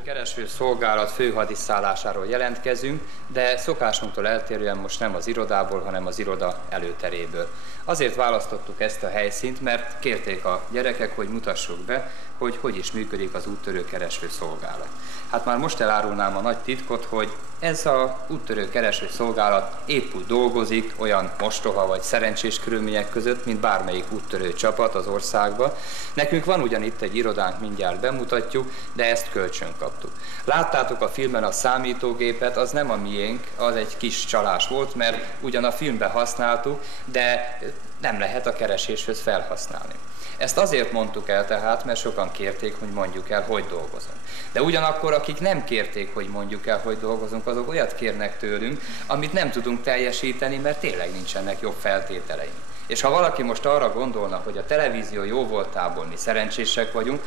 Úttörőkereső szolgálat főhadiszállásáról jelentkezünk, de szokásunktól eltérően most nem az irodából, hanem az iroda előteréből. Azért választottuk ezt a helyszínt, mert kérték a gyerekek, hogy mutassuk be, hogy is működik az úttörőkereső szolgálat. Hát már most elárulnám a nagy titkot, hogy ez az úttörőkereső szolgálat épp úgy dolgozik, olyan mostoha vagy szerencsés körülmények között, mint bármelyik úttörő csapat az országban. Nekünk van ugyan itt egy irodánk, mindjárt bemutatjuk, de ezt kölcsön kaptuk. Láttátok a filmen a számítógépet, az nem a miénk, az egy kis csalás volt, mert ugyan a filmben használtuk, de nem lehet a kereséshez felhasználni. Ezt azért mondtuk el tehát, mert sokan kérték, hogy mondjuk el, hogy dolgozunk. De ugyanakkor, akik nem kérték, hogy mondjuk el, hogy dolgozunk, azok olyat kérnek tőlünk, amit nem tudunk teljesíteni, mert tényleg nincsenek jobb feltételeink. És ha valaki most arra gondolna, hogy a televízió jó voltából mi szerencsések vagyunk,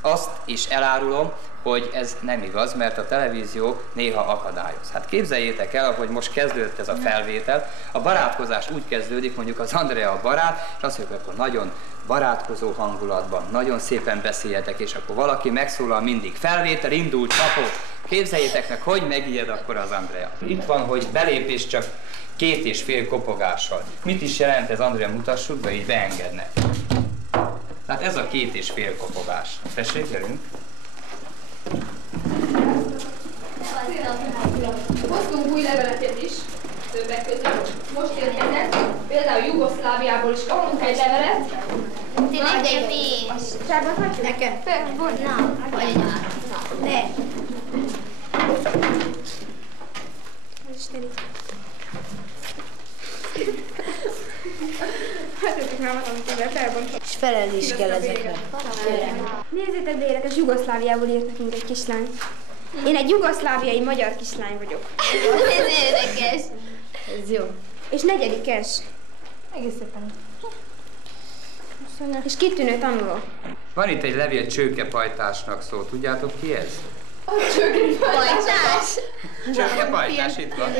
azt is elárulom, hogy ez nem igaz, mert a televízió néha akadályoz. Hát képzeljétek el, hogy most kezdődött ez a felvétel, a barátkozás úgy kezdődik, mondjuk az Andrea a barát, és azt mondjuk, akkor nagyon barátkozó hangulatban, nagyon szépen beszéljetek, és akkor valaki megszólal mindig, felvétel, indult, csapó. Képzeljétek meg, hogy megijed akkor az Andrea. Itt van, hogy belépés csak 2,5 kopogással. Mit is jelent ez, Andrea, mutassuk be, így beengednek. Tehát ez a 2,5 kopogás. Tessék, gyerünk! Hoztunk új leveleket is, többek között. Most érkezett, például Jugoszláviából is kaptunk egy levelet. Tényleg, de mi is? Sárban hagyjuk? Nekem? Na, vagy ne. Hát ezek már matematikával felbontom. És felelni is kell ezekre. Nézzétek, de érdekes, Jugoszláviából írt nekünk egy kislány. Én egy jugoszláviai magyar kislány vagyok. Ez érdekes. Ez jó. És 4-es. Egész szépen. És kitűnő tanuló. Van itt egy levél csőkepajtásnak szó. Tudjátok ki ez? A csőkepajtás. Csőkepajtás itt van.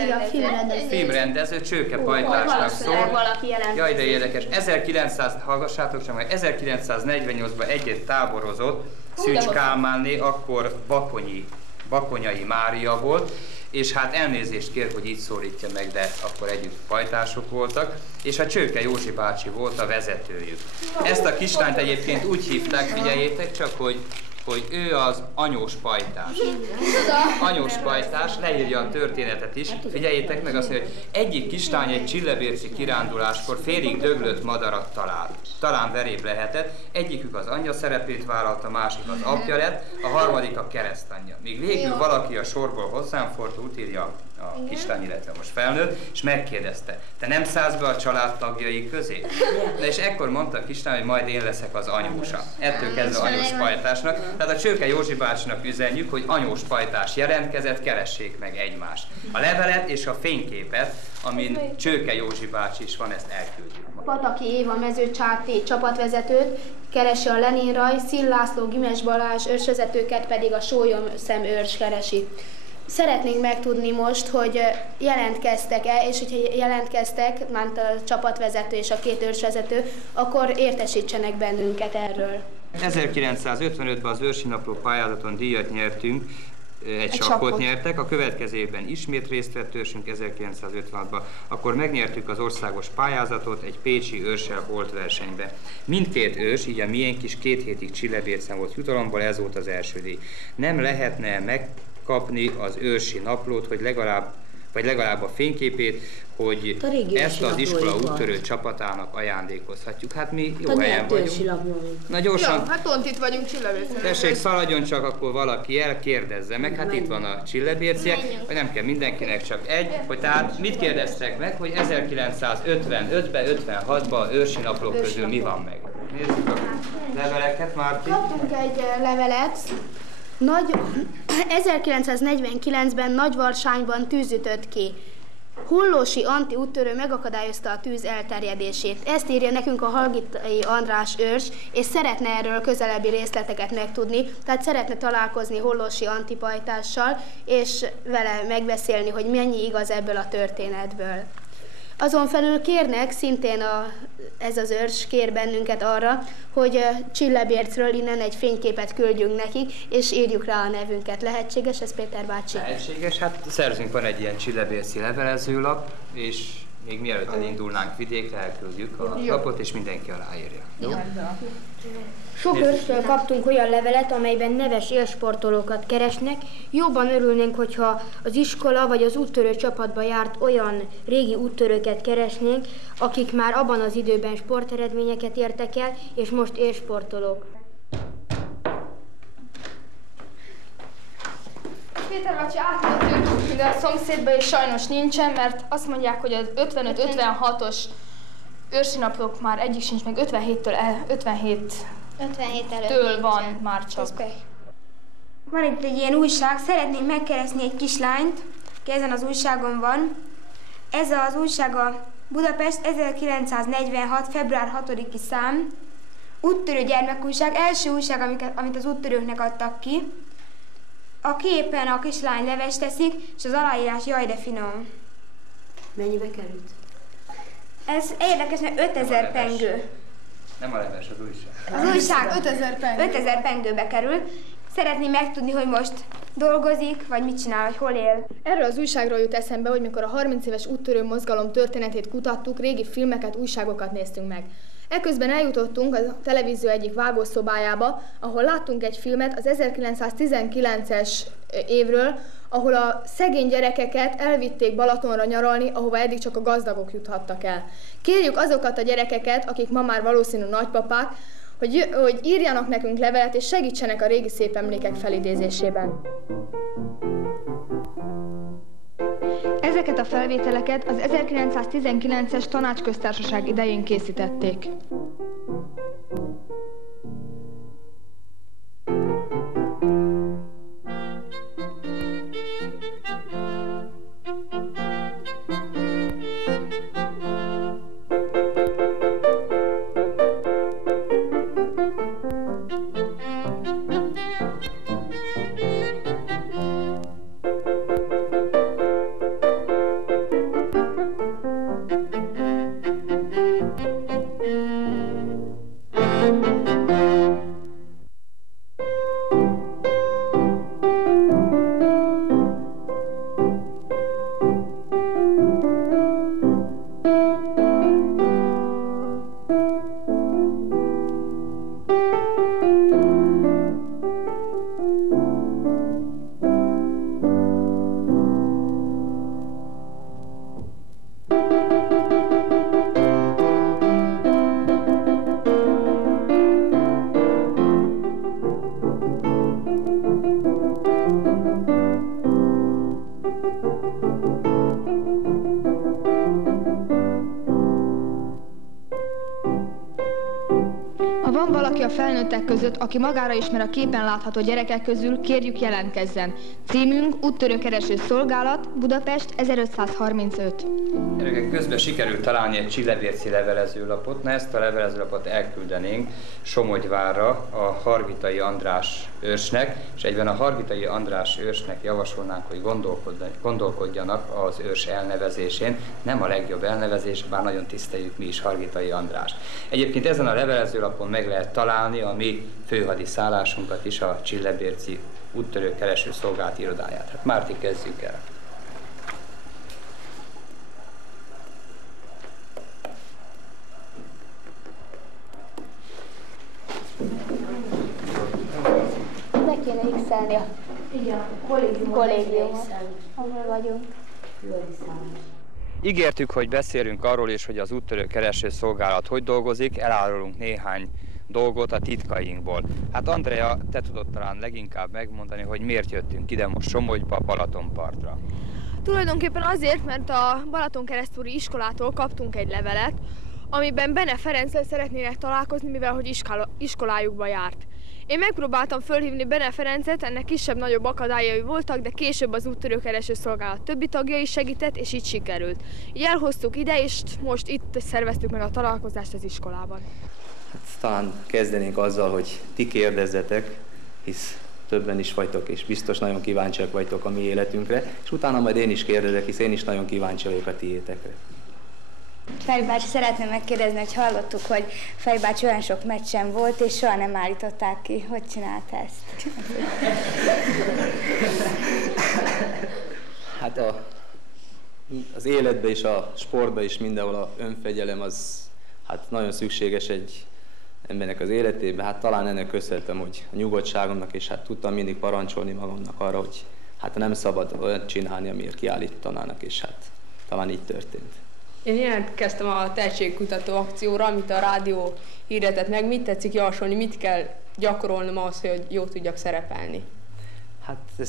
Filmrendező csőkepajtásnak szól. Jaj, de érdekes. Hallgassátok csak meg, 1948-ban egyet táborozott Szűcs Kálmánné, akkor Bakonyai Mária volt, és hát elnézést kér, hogy így szólítja meg, de akkor együtt pajtások voltak, és a Csőke Józsi bácsi volt a vezetőjük. Ezt a kislányt egyébként úgy hívták, figyeljétek csak, hogy ő az anyós pajtás. Anyós pajtás, leírja a történetet is. Figyeljétek meg azt, hogy egyik kislány egy csillebérci kiránduláskor félig döglött madarat talált. Talán veréb lehetett, egyikük az anyja szerepét vállalt, a másik az apja lett, a harmadik a keresztanyja. Míg végül valaki a sorból hozzám fordult, írja a kislány, illetve most felnőtt, és megkérdezte, te nem szállsz be a családtagjai közé? Na és ekkor mondta a kislány, hogy majd én leszek az anyósa. Ettől kezdve anyós pajtásnak. Tehát a Csőke Józsi bácsinak üzenjük, hogy anyós pajtás jelentkezett, keressék meg egymást. A levelet és a fényképet, amin Csőke Józsi bácsi is van, ezt elküldjük. Pataki Éva mezőcsáti csapatvezetőt keresi a Lenin Raj, Szil László, Gimes Balázs őrsvezetőket pedig a Sólyom-szem őrs keresi. Szeretnénk megtudni most, hogy jelentkeztek-e, és hogyha jelentkeztek, ment a csapatvezető és a 2 őrsvezető, akkor értesítsenek bennünket erről. 1955-ben az Őrsi Napló pályázaton díjat nyertünk, egy sakkot nyertek, a következő évben ismét részt vett őrsünk 1956-ban, akkor megnyertük az országos pályázatot egy pécsi őrssel holt versenybe. Mindkét őrs, így a miénk is 2 hétig Csillebércen volt jutalomból, ez volt az első díj. Nem lehetne megkapni az Őrsi Naplót, hogy legalább a fényképét, hogy ezt az iskola úttörő csapatának ajándékozhatjuk. Hát mi jó helyen vagyunk. Na gyorsan. Ja, hát pont itt vagyunk Csillebércen. Tessék, szaladjon csak akkor valaki el, kérdezze meg. Hát itt van a csillebérciek, hogy nem kell mindenkinek csak egy. Hogy tehát mit kérdeztek meg, hogy 1955-ben, 56-ban Őrsi Naplók közül mi van meg? Nézzük a leveleket, Márti. Kaptunk egy levelet. 1949-ben Nagyvarsányban tűz ütött ki. Hullósi Anti úttörő megakadályozta a tűz elterjedését. Ezt írja nekünk a Hallgitai András őrs, és szeretne erről közelebbi részleteket megtudni, tehát szeretne találkozni Hullósi Anti pajtással, és vele megbeszélni, hogy mennyi igaz ebből a történetből. Azon felül kérnek, szintén ez az őrs kér bennünket arra, hogy Csillebércről innen egy fényképet küldjünk nekik, és írjuk rá a nevünket. Lehetséges ez, Péter bácsi? Lehetséges, hát szerzünk van egy ilyen csillebérci levelezőlap, és még mielőtt elindulnánk vidékre, elküldjük a lapot, és mindenki aláírja. Jó? Sok őrstől kaptunk olyan levelet, amelyben neves élsportolókat keresnek. Jobban örülnénk, hogyha az iskola vagy az úttörő csapatba járt olyan régi úttörőket keresnénk, akik már abban az időben sporteredményeket értek el, és most élsportolók. Péter bácsi, átmentünk a szomszédba, és sajnos nincsen, mert azt mondják, hogy az 55-56-os őrsi napok már egyik sincs, meg 57-től van már csak. Van itt egy ilyen újság, szeretném megkeresni egy kislányt, aki ezen az újságon van. Ez az újság a Budapest 1946. február 6-i szám. Úttörő gyermekújság, első újság, amit az úttörőknek adtak ki. A képen a kislány leves teszik, és az aláírás jaj de finom. Mennyibe került? Ez érdekes, mert 5000 pengő. Nem a leves, az újság. Az újság 5000 pengőbe kerül. Szeretném megtudni, hogy most dolgozik, vagy mit csinál, vagy hol él. Erről az újságról jut eszembe, hogy mikor a 30 éves úttörő mozgalom történetét kutattuk, régi filmeket, újságokat néztünk meg. Eközben eljutottunk a televízió egyik vágószobájába, ahol láttunk egy filmet az 1919-es évről, ahol a szegény gyerekeket elvitték Balatonra nyaralni, ahova eddig csak a gazdagok juthattak el. Kérjük azokat a gyerekeket, akik ma már valószínű nagypapák, hogy írjanak nekünk levelet és segítsenek a régi szép emlékek felidézésében. Ezeket a felvételeket az 1919-es tanácsköztársaság idején készítették. Van valaki a felnőttek között, aki magára ismer a képen látható gyerekek közül, kérjük jelentkezzen. Címünk Úttörőkereső Szolgálat, Budapest 1535. Gyerekek, közben sikerült találni egy csillebérci levelezőlapot. Na, ezt a levelezőlapot elküldenénk Somogyvárra a Hargitai András őrsnek, és egyben a Hargitai András őrsnek javasolnánk, hogy gondolkodjanak az őrs elnevezésén. Nem a legjobb elnevezés, bár nagyon tiszteljük mi is Hargitai Andrást. Egyébként ezen a levelezőlapon meg lehet találni a mi főhadi szállásunkat is, a Csillebérci Úttörőkereső Szolgálat irodáját. Hát Márti, kezdjük el. Be kéne x-elni a kollégiumot, ahol vagyunk. Ígértük, hogy beszélünk arról is, hogy az Úttörőkereső Szolgálat hogy dolgozik, elárulunk néhány dolgot a titkainkból. Hát Andrea, te tudod talán leginkább megmondani, hogy miért jöttünk ide most Somogyba, Balatonpartra. Tulajdonképpen azért, mert a Balatonkeresztúri iskolától kaptunk egy levelet, amiben Bene Ferenccel szeretnének találkozni, mivel hogy iskolájukba járt. Én megpróbáltam fölhívni Bene Ferencet, ennek kisebb-nagyobb akadályai voltak, de később az Úttörőkereső Szolgálat többi tagja is segített, és így sikerült. Így elhoztuk ide, és most itt szerveztük meg a találkozást az iskolában. Hát, talán kezdenénk azzal, hogy ti kérdezzetek, hisz többen is vagytok, és biztos nagyon kíváncsiak vagytok a mi életünkre, és utána majd én is kérdezek, hisz én is nagyon kíváncsi vagyok a tiétekre. Feri bácsi, szeretném megkérdezni, hogy hallottuk, hogy Feri bácsi olyan sok meccsen volt, és soha nem állították ki. Hogy csinálta ezt? Hát az életben és a sportban is mindenhol a önfegyelem az hát nagyon szükséges egy embernek az életében. Hát talán ennek köszönhetem, hogy a nyugodtságomnak, és hát tudtam mindig parancsolni magamnak arra, hogy hát nem szabad olyat csinálni, amiért kiállítanának, és hát talán így történt. Én jelentkeztem a tehetségkutató akcióra, amit a rádió hirdetett meg. Mit tetszik javasolni, mit kell gyakorolnom ahhoz, hogy jól tudjak szerepelni? Hát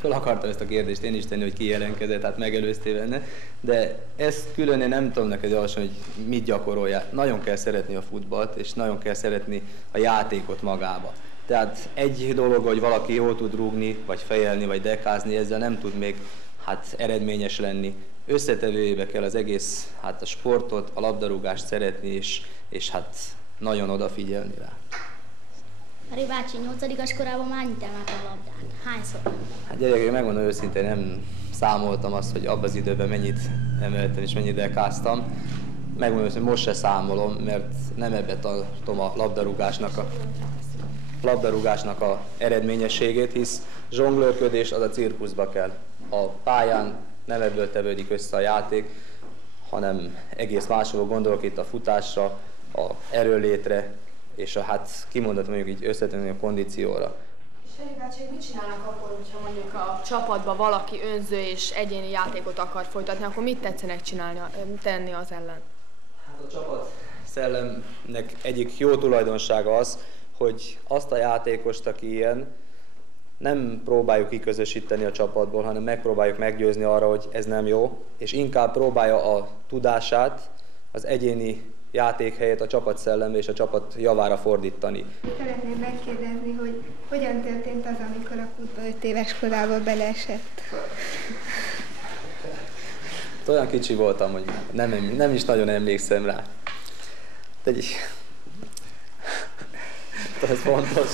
fel akartam ezt a kérdést én is tenni, hogy ki jelentkezett, hát megelőztél benne, de ezt külön én nem tudom neked javasolni, hogy mit gyakorolja. Nagyon kell szeretni a futballt, és nagyon kell szeretni a játékot magába. Tehát egy dolog, hogy valaki jól tud rúgni, vagy fejelni, vagy dekázni, ezzel nem tud még hát eredményes lenni. Összetevőjébe kell az egész hát a sportot, a labdarúgást szeretni, és hát nagyon odafigyelni rá. Feri bácsi, 8. korában már annyit emelt a labdát. Hányszor? Hát gyerekek, megmondom őszintén, nem számoltam azt, hogy abban az időben mennyit emeltem és mennyit dekáztam. Megmondom őszintén, most se számolom, mert nem ebbe tartom a labdarúgásnak a eredményességét, hisz zsonglőrködés az a cirkuszba kell. A pályán nem ebből tevődik össze a játék, hanem egész másról gondolok itt a futásra, a erőlétre, és hát kimondhatom mondjuk így összetenni a kondícióra. Feri bácsi, mit csinálnak akkor, hogyha mondjuk a csapatban valaki önző és egyéni játékot akar folytatni, akkor mit tetszenek tenni az ellen? Hát a csapat szellemnek egyik jó tulajdonsága az, hogy azt a játékost, aki ilyen, nem próbáljuk kiközösíteni a csapatból, hanem megpróbáljuk meggyőzni arra, hogy ez nem jó, és inkább próbálja a tudását, az egyéni játék helyett a csapat szellembe és a csapat javára fordítani. Szeretném megkérdezni, hogy hogyan történt az, amikor a kútba 5 éves korában beleesett? Olyan kicsi voltam, hogy nem is nagyon emlékszem rá. De ez fontos.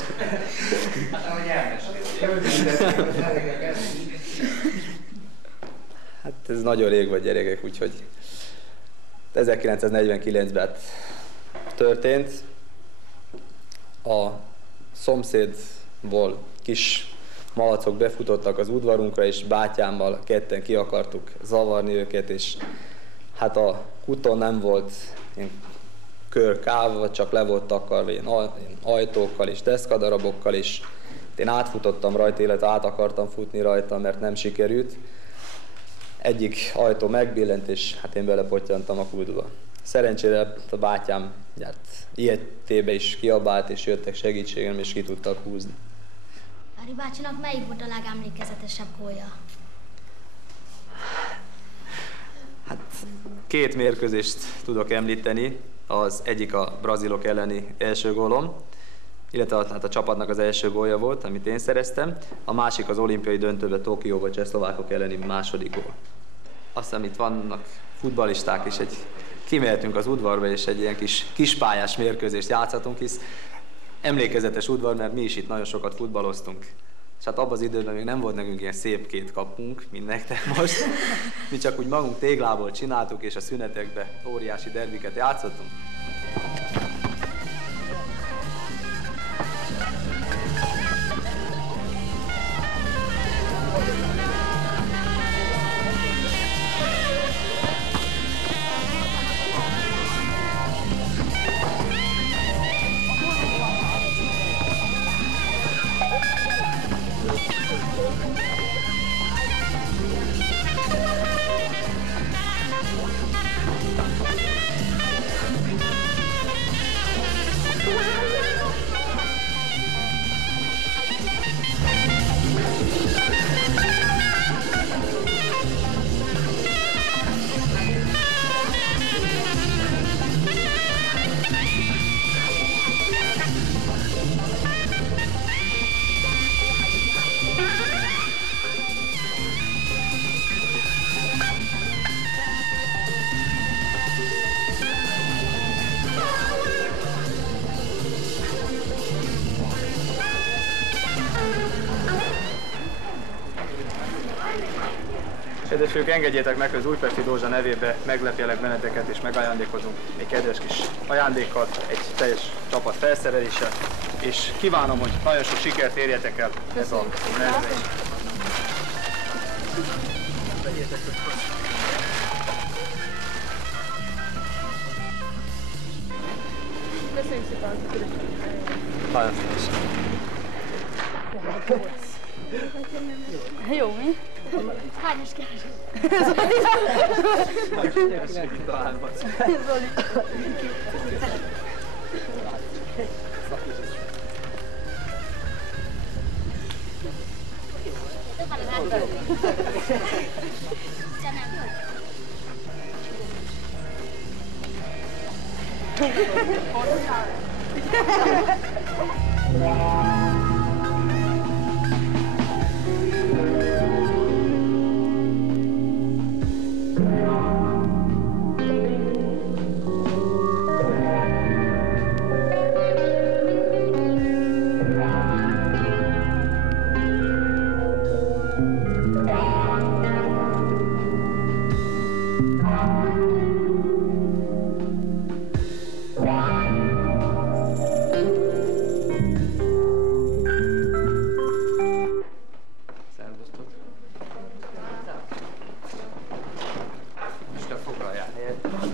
Hát ez nagyon rég volt, gyerekek, úgyhogy 1949-ben történt. A szomszédból kis malacok befutottak az udvarunkra, és bátyámmal ketten ki akartuk zavarni őket, és hát a kuton nem volt ilyen körkávva, csak le volt takarva ilyen ajtókkal és deszkadarabokkal, és én átfutottam rajta, illetve át akartam futni rajta, mert nem sikerült. Egyik ajtó megbillent, és hát én belepottyantam a kútba. Szerencsére a bátyám ilyetébe is kiabált, és jöttek segítségem, és ki tudtak húzni. Feri bácsinak melyik volt a legemlékezetesebb gólja? Hát 2 mérkőzést tudok említeni. Az egyik a brazilok elleni első gólom, illetve hát a csapatnak az első gólja volt, amit én szereztem. A másik az olimpiai döntőben Tokióban csehszlovákok elleni második gól. Aztán itt vannak futballisták is, kimehetünk az udvarba, és egy ilyen kispályás mérkőzést játszhatunk, hisz emlékezetes udvar, mert mi is itt nagyon sokat futballoztunk. És hát abban az időben még nem volt nekünk ilyen szép 2 kapunk, mint nektek most. Mi csak úgy magunk téglából csináltuk, és a szünetekben óriási derbiket játszottunk. Kedves fiúk, engedjétek meg, hogy az Újpesti Dózsa nevébe meglepjelek benneteket és megajándékozunk egy kedves kis ajándékkal, egy teljes csapat felszereléssel, és kívánom, hogy nagyon sok sikert érjetek el ez a rendezvény. Köszönjük szépen! Nagyon szépen! Jó, mi? Hányos keresünk? Zoli.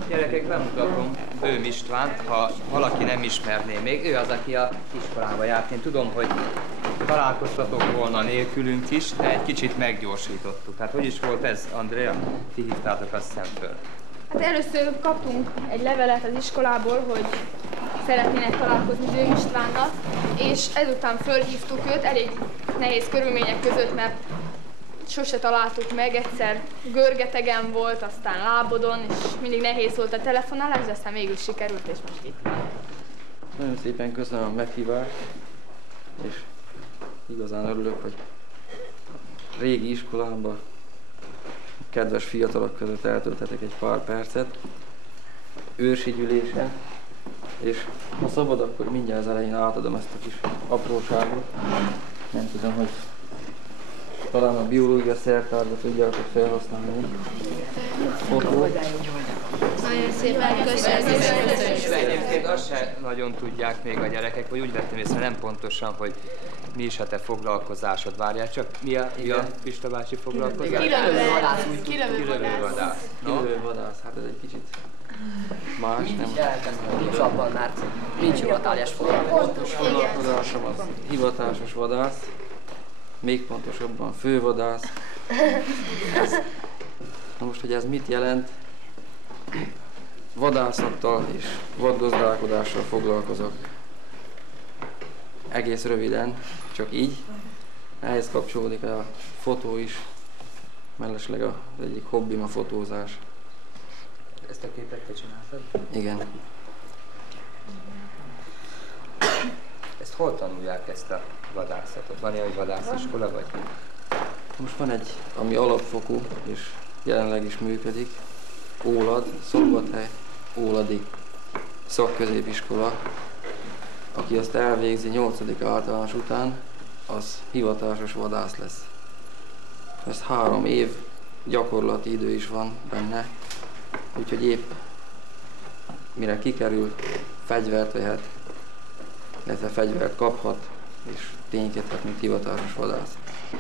Gyerekek, bemutatom Bőm Istvánt, ha valaki nem ismerné még. Ő az, aki a iskolába járt. Én tudom, hogy találkoztatok volna nélkülünk is, de egy kicsit meggyorsítottuk. Hát hogy is volt ez, Andrea? Ti hívtátok, azt hiszem föl. Hát először kaptunk egy levelet az iskolából, hogy szeretnének találkozni Bőm Istvánnal, és ezután fölhívtuk őt elég nehéz körülmények között, mert sose találtuk meg, egyszer görgetegen volt, aztán lábodon, és mindig nehéz volt a telefonálás, de aztán végül sikerült, és most itt van. Nagyon szépen köszönöm a meghívást, és igazán örülök, hogy a régi iskolában kedves fiatalok között eltöltetek egy pár percet őrsi gyűlésen, és ha szabad, akkor mindjárt az elején átadom ezt a kis apróságot. Nem tudom, hogy talán a biológia szertárba tudjátok felhasználni. Fotó. Nagyon szépen köszönjük. Egyébként azt se nagyon tudják még a gyerekek, hogy úgy vettem észre nem pontosan, hogy mi is a te foglalkozásod. Várjál csak, mi a Pista bácsi foglalkozás? Kilövővadász. Kilövővadász. Kilövővadász, hát ez egy kicsit más, nem? Nincs abban, mert nincs hivatályos Foglalkozásom az hivatásos vadász, még pontosabban fővadász. Na most, hogy ez mit jelent? Vadászattal és vadgazdálkodással foglalkozok. Egész röviden, csak így. Ehhez kapcsolódik a fotó is, mellesleg az egyik hobbim a fotózás. Ezt a képet te csináltad? Igen. Ezt hol tanulják, ezt a vadászatot? Van ilyen, hogy vadásziskola vagy? Most van egy, ami alapfokú, és jelenleg is működik. Ólad, Szombathely, Óladi szakközépiskola. Aki azt elvégzi 8. általános után, az hivatásos vadász lesz. Ez 3 év gyakorlati idő is van benne, úgyhogy épp mire kikerül, fegyvert vehet, illetve fegyvert kaphat, és ténykedhet, mint hivatásos vadász.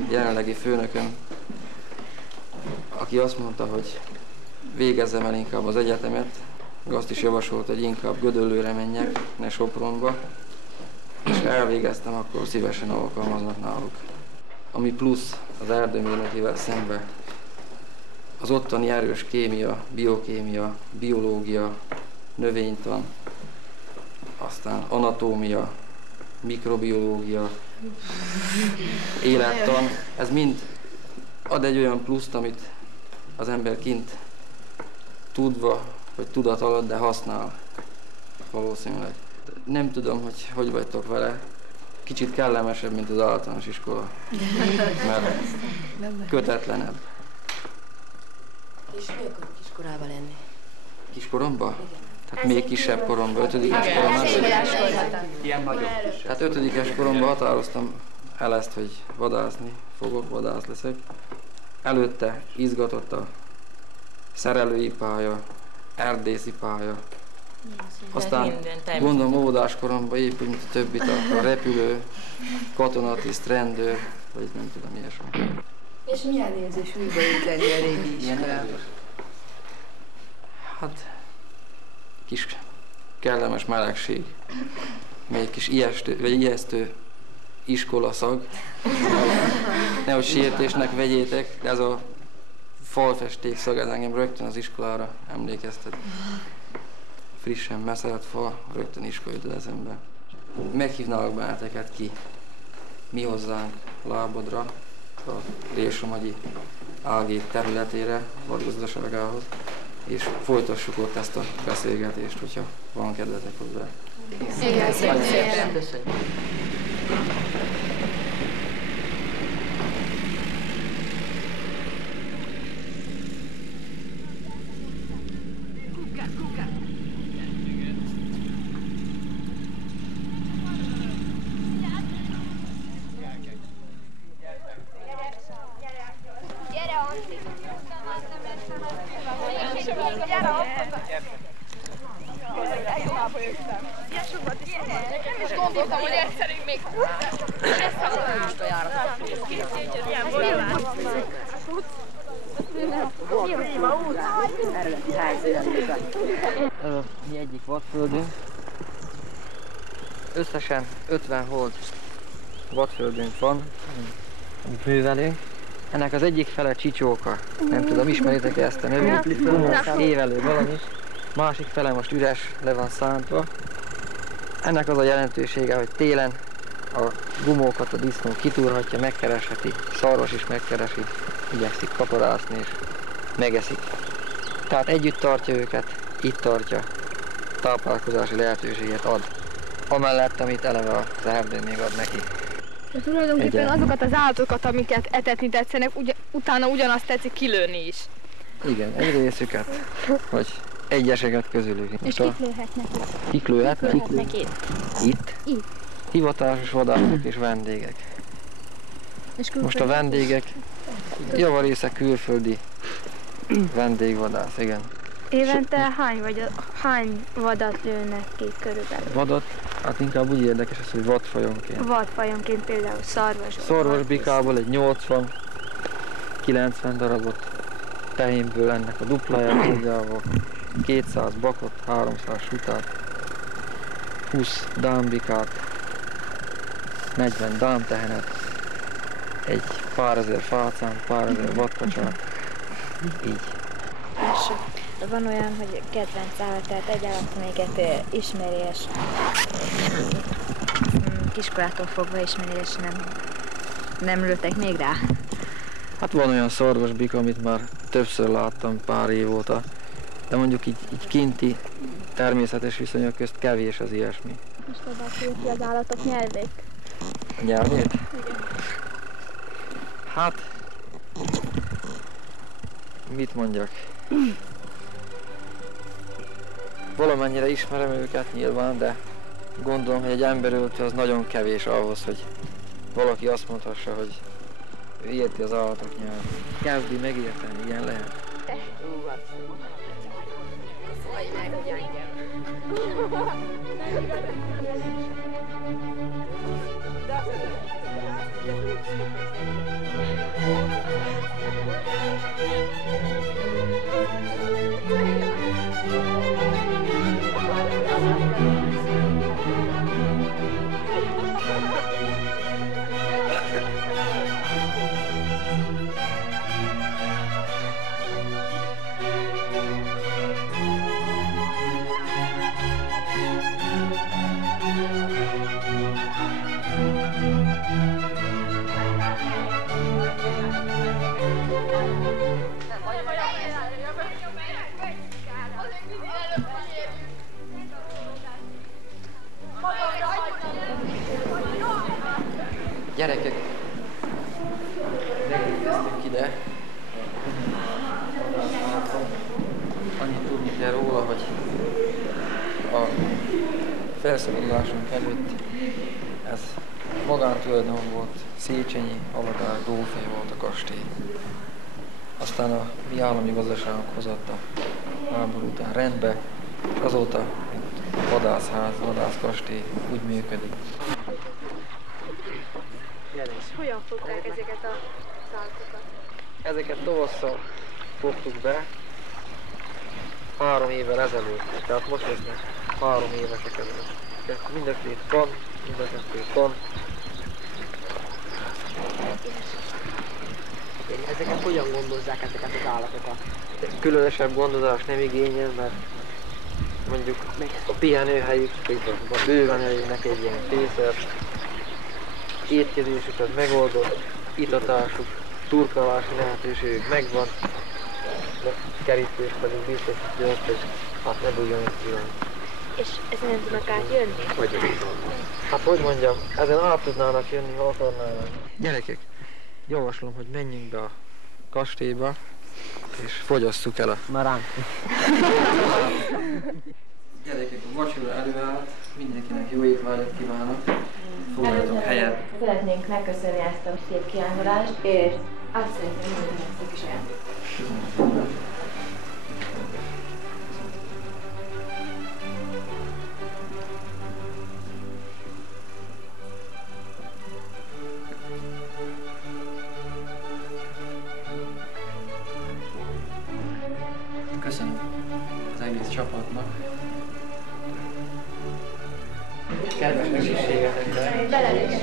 Jelenlegi főnököm, aki azt mondta, hogy végezzem el inkább az egyetemet, azt is javasolt, hogy inkább Gödöllőre menjek, ne Sopronba, és elvégeztem, akkor szívesen alkalmaznak náluk. Ami plusz az erdőmérnökével szemben, az ottani erős kémia, biokémia, biológia, növénytan, aztán anatómia, mikrobiológia, élettan, ez mind ad egy olyan pluszt, amit az ember kint tudva, vagy tudat alatt, de használ valószínűleg. Nem tudom, hogy hogy vagytok vele. Kicsit kellemesebb, mint az általános iskola, mert kötetlenebb. És milyenkor kiskorában lenni? Kiskoromban? Tehát még kisebb koromban, 5-es koromban. Ilyen nagyobb is. Tehát 5-es koromban határoztam el ezt, hogy vadászni fogok, vadász leszek. előtte izgatott a szerelői pálya, erdészi pálya. Aztán gondolom óvodás koromban épp úgy, mint a többit, a repülő, katonatiszt, rendőr, vagy nem tudom, ilyesmi. És milyen érzés újraüteni a régi iskolába? Hát, kis kellemes melegség, még kis ijesztő iskolaszag. Nehogy sértésnek vegyétek, de ez a falfesték szag, ez engem rögtön az iskolára emlékeztet. Frissen meszelt fa, rögtön iskola jut az eszembe. Meghívnálok benneteket ki, mi hozzánk Lábodra, a Rélsomagyi AG területére, vadgazdaságához, és folytassuk ott ezt a beszélgetést, hogyha van kedvetek hozzá. Köszönjük. Nem is gondoltam, hogy egyszerűen még Ez a mi egyik vadföldünk. Összesen 50 hold vadföldünk van, amit művelünk. Ennek az egyik fele Csicsóka. Nem tudom, ismeritek ezt a növét? Évelő valami. Másik fele most üres, le van szántva. Ennek az a jelentősége, hogy télen a gumókat a disznó kitúrhatja, megkeresheti, szarvas is megkeresi, igyekszik kaparászni és megeszik. Tehát együtt tartja őket, itt tartja, táplálkozási lehetőséget ad. Amellett, amit eleve az erdő még ad neki. De tulajdonképpen azokat az állatokat, amiket etetni tetszenek, utána ugyanazt tetszik kilőni is. Igen, egy részüket, vagy egyeseket közülük. És kik lőhetnek itt? Kik lőhetnek? Itt. Itt? Hivatásos vadászok és vendégek. És most a vendégek javarésze külföldi vendégvadász, igen. Évente hány vadat lőnek ki körülbelül? Vadat? Hát inkább úgy érdekes ez, hogy vadfajonként. Vadfajonként például szarvas. Szarvasbikából egy 80-90 darabot, tehénből ennek a dupláját nagyjából, 200 bakot, 300 sutát, 20 dámbikát, 40 dámtehenet, egy pár ezer fácán, pár ezer vadkacsát, így. És van olyan, hogy kedvenc állat, tehát egy állat, melyiket ismeri, és kiskorától fogva ismeri, és nem lőttek még rá. Hát van olyan szarvasbika, amit már többször láttam pár év óta, de mondjuk így kinti természetes viszonyok közt kevés az ilyesmi. És tudod ki az állatok nyelvét? A nyelvét? Igen. Hát, mit mondjak? Valamennyire ismerem őket nyilván, de gondolom, hogy egy emberöltő az nagyon kevés ahhoz, hogy valaki azt mondhassa, hogy ő érti az állatok nyelvét. Kezdi megérteni, ilyen lehet. Gyerekek, megérkeztünk ide. Annyit tudni kell róla, hogy a felszabadulásunk előtt ez magántulajdon volt, Széchenyi Aladár grófé volt a kastély. aztán a mi állami gazdaságok hozott a háború után rendbe, és azóta itt vadászház, vadászkastély úgy működik. És hogyan fogták ezeket a szálkokat? Ezeket tavasszal fogtuk be 3 évvel ezelőtt, tehát most lesznek 3 évesek ezelőtt. Mind a két kan, mind a kettő kan. Ezeket hogyan gondozzák, ezeket az állatokat? Különösebb gondozás nem igényel, mert mondjuk a pihenőhelyük, a bőven elégnek egy ilyen fészert, étkezésüket megoldott, itatásuk, turkalási lehetőségük megvan, de kerítés pedig biztosítja azt, hogy hát ne bújjon egy pillanat. És ezen nem tudnak átjönni? Hát hogy mondjam, ezen át tudnának jönni, ha akarnának. Gyerekek, javaslom, hogy menjünk be a kastélyba, és fogyasszuk el a... Marán. Gyerekek, a vacsora előállt, mindenkinek jó étvágyat kívánok. Foglaljatok helyet. Szeretnénk megköszönni ezt a szép kiándulást, és azt szerintem mindenkinek szép kis ajándék. Köszönöm az egész csapatnak. Kedves egészségetekre! Belelés!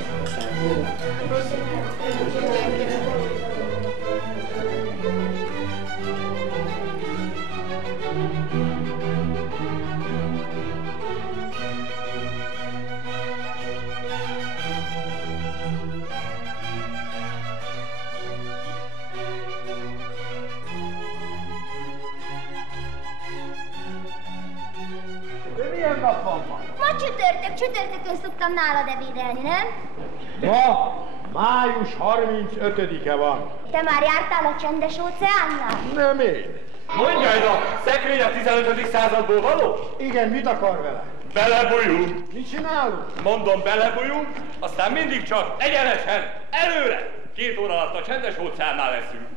Milyen nap van ma? Ma csütörtökön szoktam nálad ebédelni, nem? Ma május 35-e van. Te már jártál a Csendes óceánnál? Nem én. Mondja, ez a szekrény a 15. századból való? Igen, mit akar vele? Belebújunk. Mit csinálunk? Mondom, belebújunk, aztán mindig csak egyenesen, előre. 2 óra alatt a Csendes óceánnál leszünk.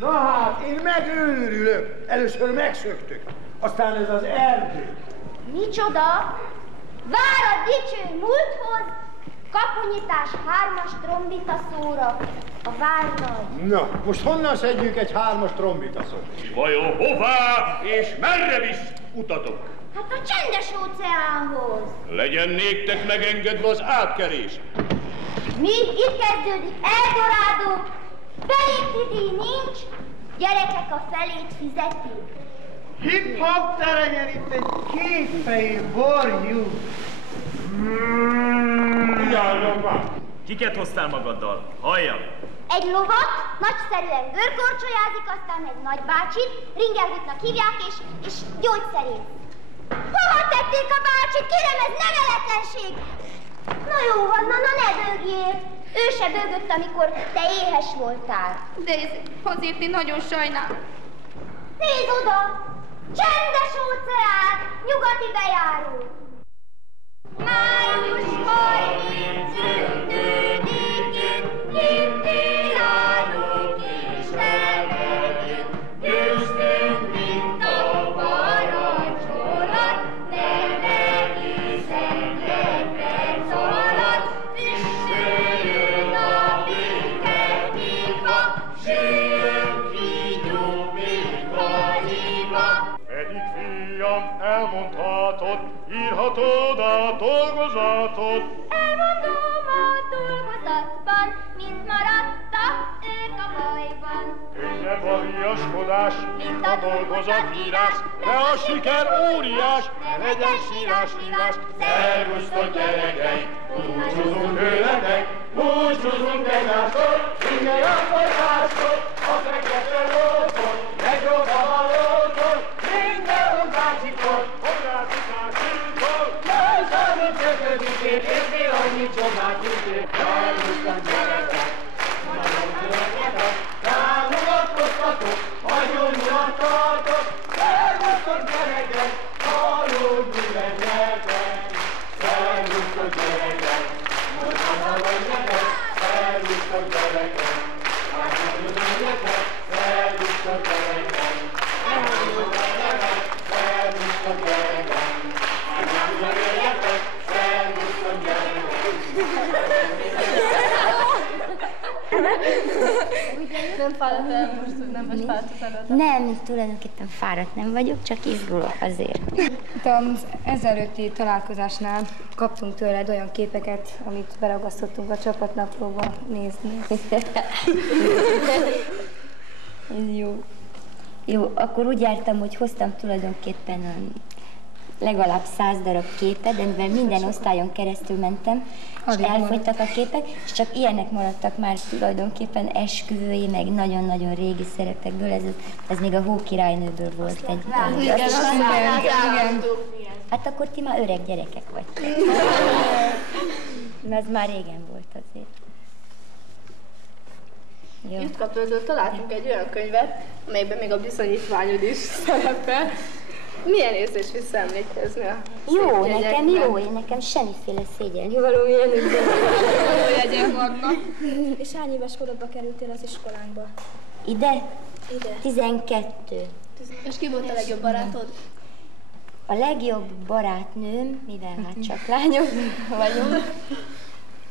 Na hát, én megőrülök. Először megszöktök. Aztán ez az erdő. Micsoda? Vár a dicső múlthoz, kapunyítás 3-as trombita szóra, a várnagy. Na, most honnan szedjünk egy 3-as trombita szót? És vajon hová és merre is utatok? Hát a Csendes óceánhoz. Legyen néktek megengedve az átkerés. Mi? Itt kezdődik Eldorádó. Beléti díj nincs, gyerekek a felét fizetik. Hip-hop terenjen itt egy kétfejű borjú. Vigyázzon már! Kiket hoztál magaddal? Halljam! Egy lovat, nagyszerűen görkorcsolyázik, aztán egy nagybácsit, Ringelhütnak hívják, és gyógyszerész. Hova tették a bácsit? Kérem, ez neveletlenség! Na jó van, na ne bőgjél! Ő se bőgött, amikor te éhes voltál. De ez azért én nagyon sajnálom. Nézd oda! Csendes óceán, nyugati bejáró. Május 35-én kimpirálunk és elmegyünk, küzdünk, mint a parancsolat, nem egészen egy perc alatt, füstölőn a béke híva, sőn kígyunk, mint a híva. Pedig fiam, elmondhatod, írhatod a dolgozatot. Elmondom a dolgozatban, mint maradtak ők a bajban. Könnyebb a viaskodás, mint a dolgozatírás, de a siker óriás, ne legyen sírás-írás. Szervusztok gyerekeink, búcsúzunk tőletek, búcsúzunk egymástól, minden járfajtástól, a fekete lótól, legjobb a halótól, minden utácsikor, hozzászításítól, lőzsálni csöködítét, érti annyi csodát ütét. Szervusztok gyerekek, nagyon követetek, támogatkoztatok, nagyon nyilatkozatok, szervusztok gyerekek, hallód minden nyelven. Szervusztok gyerekek, most hazamenjetek, szervusztok gyerekek, hát nagyon menjetek, szervusztok Nem fáradt el most, nem vagy fáradt az előtt? Nem, tulajdonképpen fáradt nem vagyok, csak izgulok azért. Itt az ezelőtti találkozásnál kaptunk tőled olyan képeket, amit beragasztottunk a csapatnaplóba nézni. Ez jó. Jó, akkor úgy jártam, hogy hoztam tulajdonképpen legalább 100 darab képet, de mivel minden osztályon keresztül mentem, és elfogytak a képek, és csak ilyenek maradtak már tulajdonképpen esküvői, meg nagyon-nagyon régi szerepekből, ez még a Hókirálynőből volt egy. Igen. Hát akkor ti már öreg gyerekek vagytok. Ez már régen volt azért. Jutka Földről találtunk egy olyan könyvet, amelyben még a bizonyítványod is szerepel. Milyen érzés visszaemlékezni a Jó, nekem jó, nekem semmiféle szégyenlő való jegyek vannak. És hány éves korodba kerültél az iskolánkba? Ide? Ide. 12. És ki volt a legjobb barátod? A legjobb barátnőm, mivel hát csak lányok vagyunk,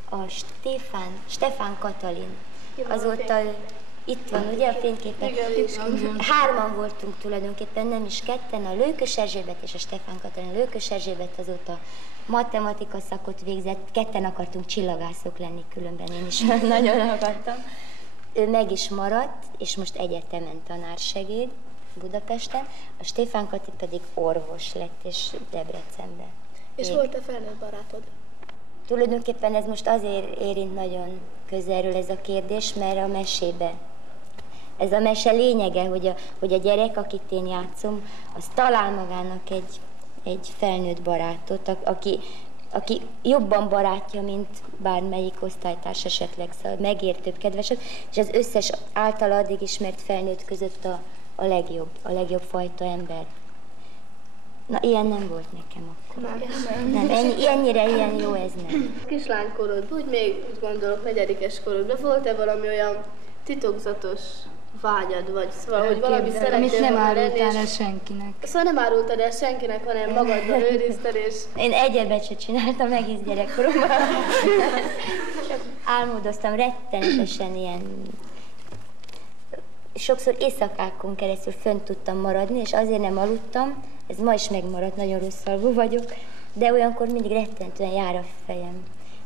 a Stefán Katalin. Azóta itt van, ugye, a fényképen? Igen. Hárman voltunk tulajdonképpen, nem is ketten, a Lőkös Erzsébet és a Stefán Katalin. A Lőkös Erzsébet azóta matematika szakot végzett, ketten akartunk csillagászok lenni, különben én is nagyon akartam. Ő meg is maradt, és most egyetemen tanársegéd Budapesten, a Stefán Kati pedig orvos lett, és Debrecenben. És volt-e felnőtt barátod? Tulajdonképpen ez most azért érint nagyon közelről ez a kérdés, mert a mesébe. Ez a mese lényege, hogy a gyerek, akit én játszom, az talál magának egy felnőtt barátot, aki jobban barátja, mint bármelyik osztálytárs esetleg, szóval megértőbb, kedvesebb, és az összes általa addig ismert felnőtt között a legjobb fajta ember. Na, ilyen nem volt nekem akkor. Nem. Ennyire ilyen jó ez nem. Kislánykorod, úgy gondolok, negyedikes korodban, volt-e valami olyan titokzatos vágyad, vagy szóval, hogy valami szeretnél amit nem volna lenni, árultál el senkinek. Szóval nem árultad el senkinek, hanem magadban őrizted, és... Én egyebet se csináltam egész gyerekkoromban. Csak álmodoztam rettenetesen ilyen... Sokszor éjszakákon keresztül fönt tudtam maradni, és azért nem aludtam, ez ma is megmaradt, nagyon rossz alvó vagyok, de olyankor mindig rettenetően jár a fejem,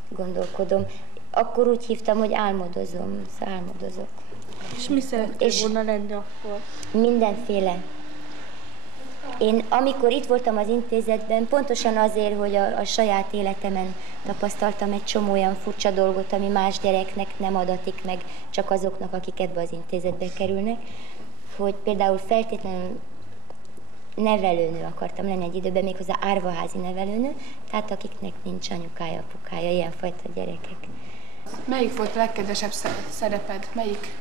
gondolkodom. Akkor úgy hívtam, hogy álmodozom, szóval álmodozok. És mi szerettél volna lenni akkor? Mindenféle. Én amikor itt voltam az intézetben, pontosan azért, hogy a saját életemen tapasztaltam egy csomó olyan furcsa dolgot, ami más gyereknek nem adatik meg, csak azoknak, akik ebbe az intézetbe kerülnek, hogy például feltétlenül nevelőnő akartam lenni egy időben, méghozzá árvaházi nevelőnő, tehát akiknek nincs anyukája, apukája, ilyenfajta gyerekek. Melyik volt a legkedvesebb szereped? Melyik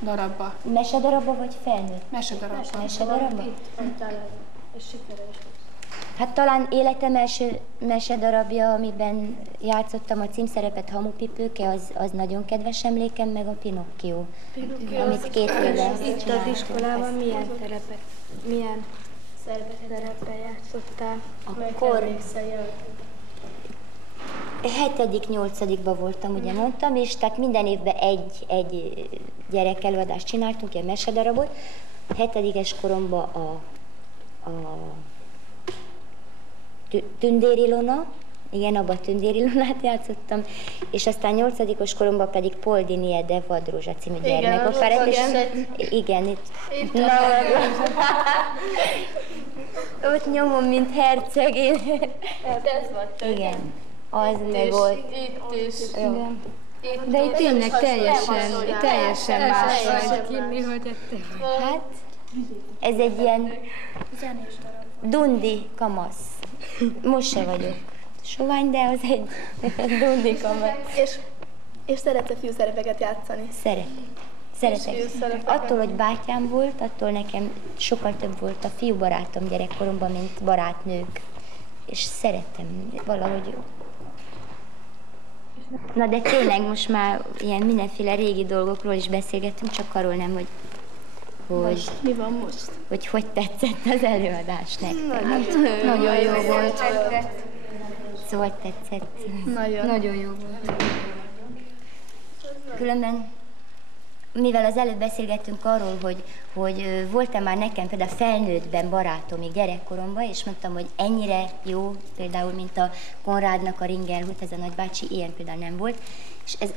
darabba? Mesedarabba vagy felnőtt? Mesedarabba. Mesedarabba? Hát talán életem első mesedarabja, amiben játszottam a címszerepet, Hamupipőke, az nagyon kedves emlékem, meg a Pinocchio, amit 2 éve Itt az iskolában milyen szerepet játszottál? Akkor 7.-8. voltam, ugye mondtam, és tehát minden évben egy gyerek előadást csináltunk, ilyen mesedarabot. 7. koromban a Tündér Ilona, igen, abban Tündér Ilonát játszottam, és aztán 8. koromban pedig Paul Dinier de Vadrózsa című gyermekoperett, és igen, itt na, ott nyomom, mint herceg, én. Ez volt. Igen, az meg volt. Itt is. Igen. De itt tényleg teljesen más vagy. Hát, ez egy ilyen dundi kamasz. Most se vagyok sovány, de az egy dundi kamasz. És szeretsz fiú szerepeket játszani? Szeretek. Attól, hogy bátyám volt, attól nekem sokkal több volt a fiúbarátom gyerekkoromban, mint barátnők. És szerettem valahogy. Na de tényleg most már ilyen mindenféle régi dolgokról is beszélgetünk, csak arról nem, hogy mi van most? Hogy tetszett az előadás nektek. Nagyon jó volt. Szóval tetszett. Nagyon jó volt. Különben mivel az előbb beszélgettünk arról, hogy volt-e már nekem például felnőttben barátom még gyerekkoromban, és mondtam, hogy ennyire jó, például, mint a Konrádnak a Ringelhut, ez a nagybácsi, ilyen például nem volt. És ez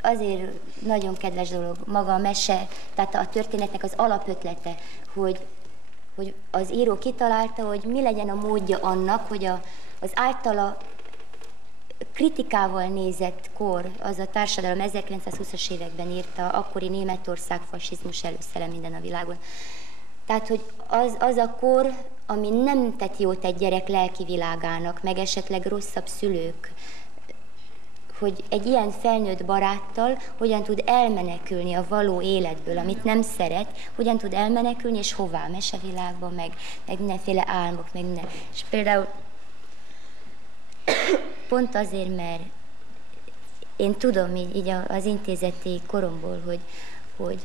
azért nagyon kedves dolog, maga a mese, tehát a történetnek az alapötlete, hogy az író kitalálta, hogy mi legyen a módja annak, hogy az általa kritikával nézett kor, az a társadalom 1920-as években írta, akkori Németország fasizmus előszele minden a világon. Tehát, hogy az a kor, ami nem tett jót egy gyerek lelki világának, meg esetleg rosszabb szülők, hogy egy ilyen felnőtt baráttal hogyan tud elmenekülni a való életből, amit nem szeret, hogyan tud elmenekülni, és hová, mesevilágba, meg mindenféle álmok, meg minden. És például pont azért, mert én tudom így az intézeti koromból, hogy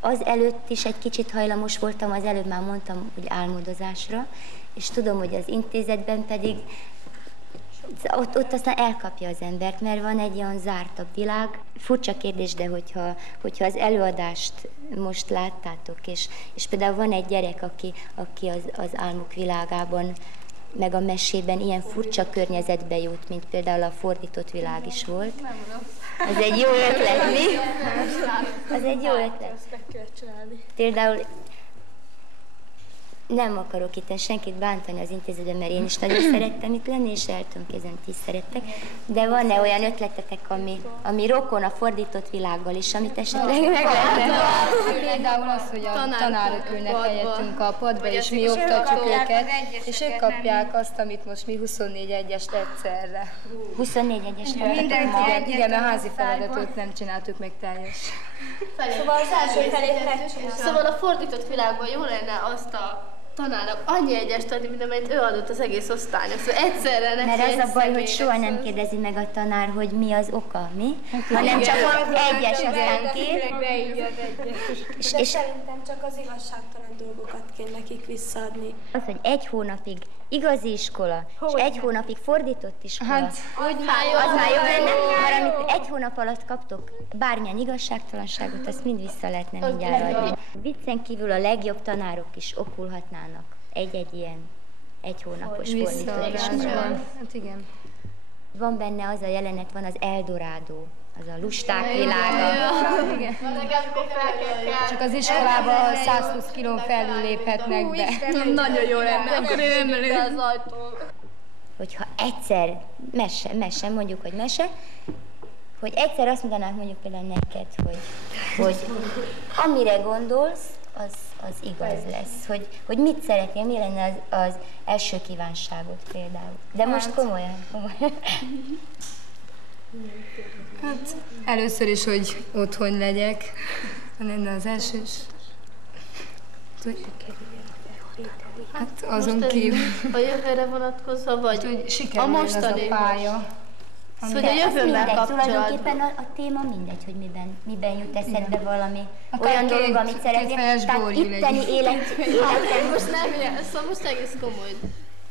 az előtt is egy kicsit hajlamos voltam, az előbb már mondtam, hogy álmodozásra, és tudom, hogy az intézetben pedig ott aztán elkapja az embert, mert van egy olyan zártabb világ. Furcsa kérdés, de hogyha az előadást most láttátok, és például van egy gyerek, aki az álmok világában, meg a mesében ilyen furcsa környezetbe jut, mint például a fordított világ is volt. Ez egy jó ötlet, mi? Az egy jó ötlet. Például nem akarok itt senkit bántani az intézetben, mert én is nagyon szerettem itt lenni, és el tudom képzelni, hogy ti szerettek. De van-e olyan ötletetek, ami rokon a fordított világgal is, amit esetleg meg lehetne? Például az, hogy a tanárok ülnek helyettünk a padba, és mi oktatjuk őket, és ők kapják azt, amit most mi 24-1-est egyszerre. 24-1-est? Igen, a házi feladatot nem csináltuk meg teljes. Szóval az első felét megcsináltam. Szóval a fordított világban jó lenne azt a tanárnak annyi egyest adni, mint amennyit ő adott az egész osztálynak. Szóval egyszerre neki. Mert az a baj, hogy soha nem kérdezi meg a tanár, hogy mi az oka, mi? Hanem csak egyes aztán kér. És szerintem csak az igazságtalan dolgokat kell nekik visszaadni. Az, hogy egy hónapig igazi iskola, és egy hónapig fordított iskola, Hát, az már jobb lenne, mert amit egy hónap alatt kaptok, bármilyen igazságtalanságot, azt mind vissza lehetne mindjárt adni. Viccen kívül a legjobb tanárok is okulhatnának egy ilyen egy hónapos fordított iskolában. Hát igen. Van benne az a jelenet, van az Eldorado, az a lusták világa. Csak az iskolába 120 kilón felül léphetnek be. Nagyon jó lenne, akkor én nem be az ajtó. Hogyha egyszer mese, mondjuk, hogy mese, hogy egyszer azt mondanák mondjuk például neked, hogy amire gondolsz, az igaz lesz. Hogy mit szeretnél, mi lenne az első kívánságot például. De most komolyan. Hát először is, hogy otthon legyek, lenne az első is. Hát azon kívül. A jövőre vonatkozva, vagy hogy a mostani az a pálya. Hogy a jövőmmel kapcsolatban. Tulajdonképpen a téma mindegy, hogy miben jut eszedbe valami olyan dolog, amit szeretnél. Tehát itteni életben. Most nem, szóval most egész komoly.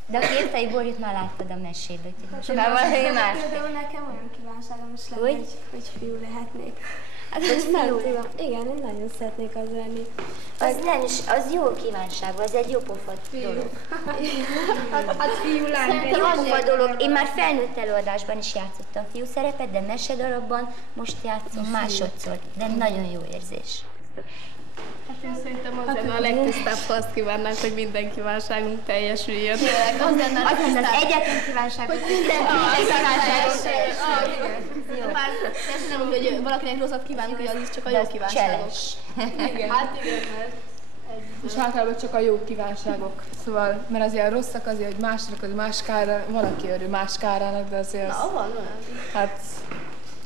De a értei borjút már láttad a mesébe, úgyhogy már valami más. Például nekem olyan kívánságom is lenne, hogy fiú lehetnék. Hát, hogy fiú? Igen, én nagyon szeretnék az lenni. Az jó kívánság, az egy jó pofat dolog. Hát fiú lány. Jó pofa dolog. Én már felnőtt előadásban is játszottam a fiú szerepet, de mesedarabban most játszom másodszor. De nagyon jó érzés. Hát én szerintem az lenne a legtisztább, ha azt kívánnánk, hogy minden kívánságunk teljesüljön. Az lenne az egyetlen kívánság, hogy minden kívánságunk teljesüljön. Nem úgy, hogy valakinek rosszat kívánunk, hogy az is csak a jó kívánságok. Igen. Hát igen, mert... És általában csak a jó kívánságok. Szóval, mert azért a rosszak azért, hogy másnak az más kára, valaki örül más kárának, de azért az... Na, van olyan. Hát...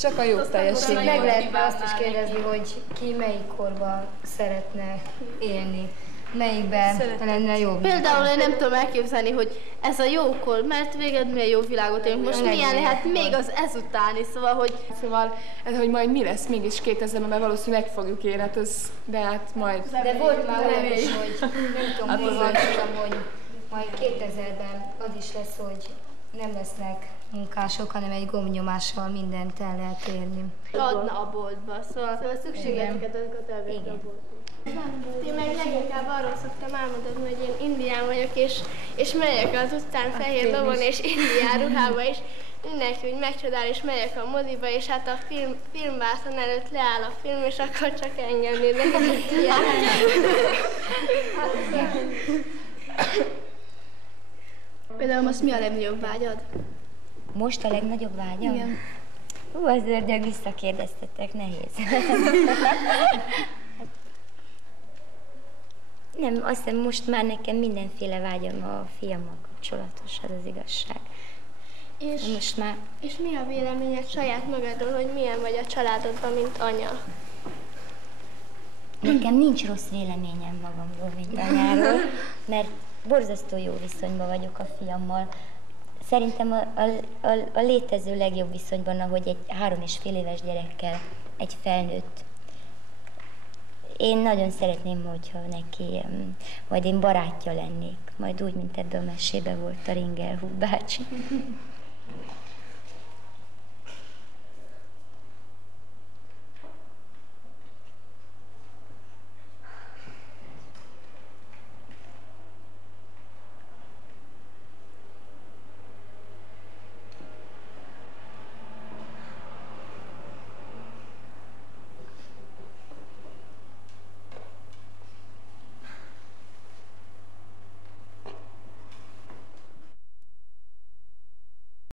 Csak a jó teljesítmény. Meg lehetne azt is kérdezni, hogy ki melyik korban szeretne élni. Melyikben lenne jobb? Például én nem tudom elképzelni, hogy ez a jókor, mert véged milyen jó világot élünk. Most milyen lehet még az ezutáni, szóval, hogy majd mi lesz mégis 2000-ben, mert valószínűleg meg fogjuk élni, hát de hát majd... De volt már olyan is, hogy nem tudom, hol van, hogy majd 2000-ben az is lesz, hogy nem lesznek munkások, hanem egy gombnyomással mindent el lehet érni. Adna a boltba, szóval szükségleteket azokat elvétni a boltba. Én meg leginkább arról szoktam álmodni, hogy én indián vagyok, és megyek az utcán fehér lovon és indián ruhába, és mindenki úgy megcsodál, és megyek a moziba, és hát a filmvászon előtt leáll a film, és akkor csak engem néznek. Például most mi a legnagyobb vágyad? Most a legnagyobb vágyam? Igen. Az ördög, visszakérdeztetek, nehéz. Nem, azt hiszem most már nekem mindenféle vágyam a fiammal kapcsolatos, az igazság. És mi a véleményed saját magadról, hogy milyen vagy a családodban, mint anya? Nekem nincs rossz véleményem magamról, mint anyáról, mert borzasztó jó viszonyban vagyok a fiammal. Szerintem a létező legjobb viszonyban, ahogy egy 3,5 éves gyerekkel egy felnőtt. Én nagyon szeretném, hogyha neki majd én barátja lennék, majd úgy, mint ebben a mesében volt a Ringelhúd bácsi.